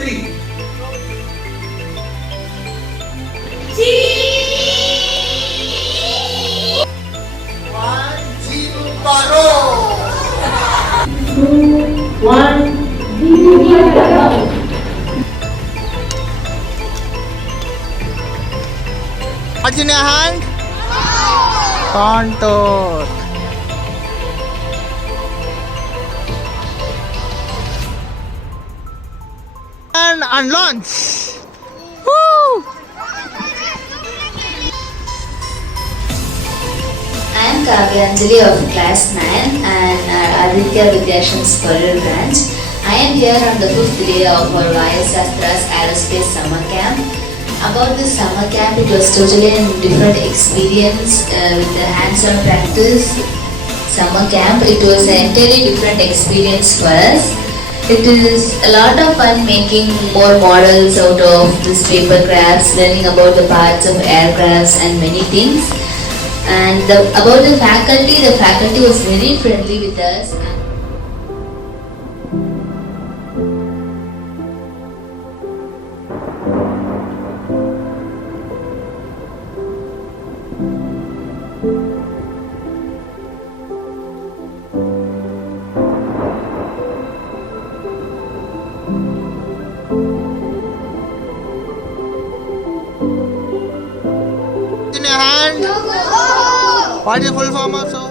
3. What's in your hand? Contour. And launch. Woo! I am Kavyanjali of class 9 and Aditya Vidyashram branch. I am here on the 5th day of our Vaayusastra Aerospace Summer camp. About this summer camp, it was totally a different experience with the hands-on practice summer camp. It was an entirely different experience for us. It is a lot of fun making more models out of these paper crafts, learning about the parts of aircrafts and many things. And about the faculty was very friendly with us. In your hand? What is the full form of so?